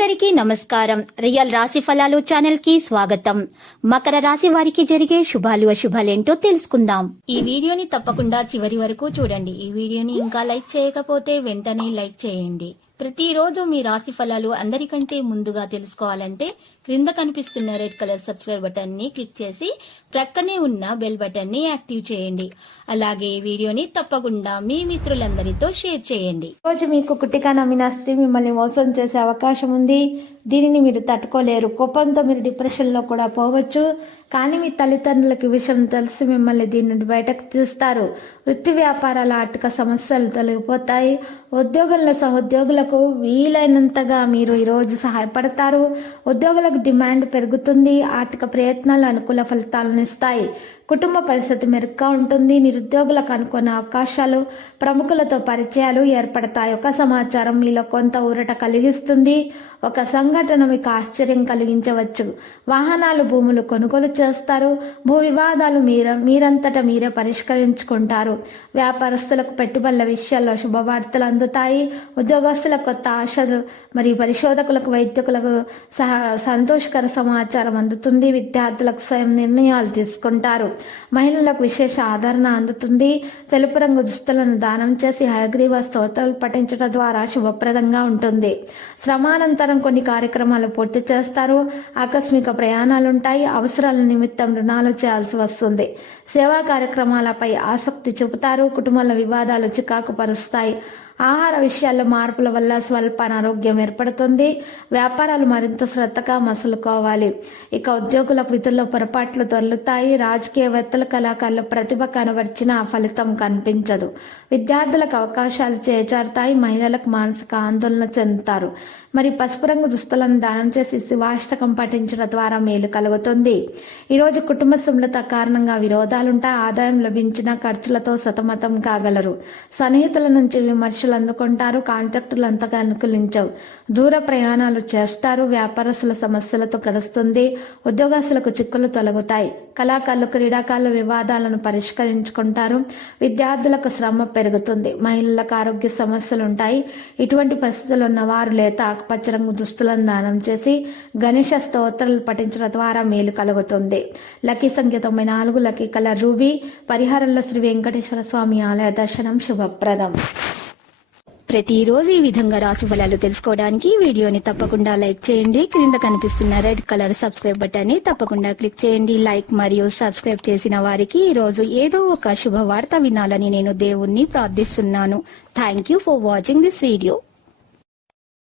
అందరికీ నమస్కారం. రియల్ రాశి ఫలాలు ఛానల్ కి స్వాగతం. మకర రాశి వారికి జరిగే శుభాలు అశుభాలేంటో తెలుసుకుందాం. ఈ వీడియోని తప్పకుండా చివరి వరకు చూడండి. ఈ వీడియోని ఇంకా లైక్ చేయకపోతే వెంటనే లైక్ చేయండి. ప్రతిరోజు మీ రాశి ఫలాలు అందరికంటే ముందుగా తెలుసుకోవాలంటే క్రింద కనిపిస్తున్న రెడ్ కలర్ సబ్స్క్రైబ్ బటన్ ని క్లిక్ చేసి ప్రక్కనే ఉన్న బెల్ బటన్ ని యాక్టివ్ చేయండి. అలాగే వీడియోని తప్పకుండా మీ మిత్రులందరితో షేర్ చేయండి. రోజు మీకు కుట్టిగా నమ్మిన స్త్రీ మిమ్మల్ని మోసం చేసే అవకాశం ఉంది. దీనిని మీరు తట్టుకోలేరు. కోపంతో మీరు డిప్రెషన్ లో కూడా పోవచ్చు. కానీ మీ తల్లిదండ్రులకి విషయం తెలిసి మిమ్మల్ని దీని నుండి బయటకు తీస్తారు. వృత్తి వ్యాపారాల ఆర్థిక సమస్యలు తొలగిపోతాయి. ఉద్యోగుల సహోద్యోగులకు వీలైనంతగా మీరు ఈరోజు సహాయపడతారు. ఉద్యోగులకు డిమాండ్ పెరుగుతుంది. ఆర్థిక ప్రయత్నాలు అనుకూల ఫలితాలను ఇస్తాయి. కుటుంబ పరిస్థితి మెరుగ్గా ఉంటుంది. నిరుద్యోగులకు అనుకున్న అవకాశాలు, ప్రముఖులతో పరిచయాలు ఏర్పడతాయి. ఒక సమాచారం మీలో కొంత ఊరట కలిగిస్తుంది. ఒక సంఘటన మీకు ఆశ్చర్యం కలిగించవచ్చు. వాహనాలు, భూములు కొనుగోలు చేస్తారు. భూ వివాదాలు మీరంతటా మీరే పరిష్కరించుకుంటారు. వ్యాపారస్తులకు పెట్టుబడుల విషయాల్లో శుభవార్తలు అందుతాయి. ఉద్యోగస్తులకు కొత్త ఆశలు మరియు పరిశోధకులకు, వైద్యులకు సంతోషకర సమాచారం అందుతుంది. విద్యార్థులకు స్వయం నిర్ణయాలు తీసుకుంటారు. మహిళలకు విశేష ఆదరణ అందుతుంది. తెలుపు రంగు దుస్తులను దానం చేసి హయగ్రీవ స్తోత్రాలు పఠించడం ద్వారా శుభప్రదంగా ఉంటుంది. శ్రమానంతరం కొన్ని కార్యక్రమాలు పూర్తి చేస్తారు. ఆకస్మిక ప్రయాణాలుంటాయి. అవసరాల నిమిత్తం రుణాలు చేయాల్సి వస్తుంది. సేవా కార్యక్రమాలపై ఆసక్తి చూపుతారు. కుటుంబంలో వివాదాలు చికాకు పరుస్తాయి. ఆహార విషయాల్లో మార్పుల వల్ల స్వల్ప అనారోగ్యం ఏర్పడుతుంది. వ్యాపారాలు మరింత శ్రద్ధగా మసులుకోవాలి. ఇక ఉద్యోగులకు విధుల్లో పొరపాట్లు దొర్లుతాయి. రాజకీయవేత్తలు, కళాకారుల ప్రతిభ కనబర్చిన ఫలితం కనిపించదు. విద్యార్థులకు అవకాశాలు చేజారుతాయి. మహిళలకు మానసిక ఆందోళన చెందుతారు. మరి పసుపు రంగు దుస్తులను దానం చేసి శివాష్టకం పఠించడం ద్వారా మేలు కలుగుతుంది. ఈరోజు కుటుంబ శుభ్రత కారణంగా విరోధాలుంటాయి. ఆదాయం లభించిన ఖర్చులతో సతమతం కాగలరు. సన్నిహితుల నుంచి విమర్శలు అందుకుంటారు. కాంట్రాక్టులు అంతగా అనుకూలించవు. దూర ప్రయాణాలు చేస్తారు. వ్యాపారస్తుల సమస్యలతో గడుస్తుంది. ఉద్యోగస్తులకు చిక్కులు తొలగుతాయి. కళాకారులు, క్రీడాకారులు వివాదాలను పరిష్కరించుకుంటారు. విద్యార్థులకు శ్రమ పెరుగుతుంది. మహిళలకు ఆరోగ్య సమస్యలు ఉంటాయి. ఇటువంటి పరిస్థితులు ఉన్న వారు లేత ఆకుపచ్చ రంగు దుస్తులను దానం చేసి గణేష స్తోత్రాలు పఠించడం ద్వారా మేలు కలుగుతుంది. లక్కీ సంఖ్య 94, లక్కీ కలర్ రూబీ. పరిహారంలో శ్రీ వెంకటేశ్వర స్వామి ఆలయ దర్శనం శుభప్రదం. ప్రతిరోజు ఈ విధంగా రాశి ఫలాలు తెలుసుకోవడానికి వీడియోని తప్పకుండా లైక్ చేయండి. క్రింద కనిపిస్తున్న రెడ్ కలర్ సబ్స్క్రైబ్ బటన్ ని తప్పకుండా క్లిక్ చేయండి. లైక్ మరియు సబ్స్క్రైబ్ చేసిన వారికి ఈ రోజు ఏదో ఒక శుభవార్త వినాలని నేను దేవుణ్ణి ప్రార్థిస్తున్నాను. Thank you for watching this video.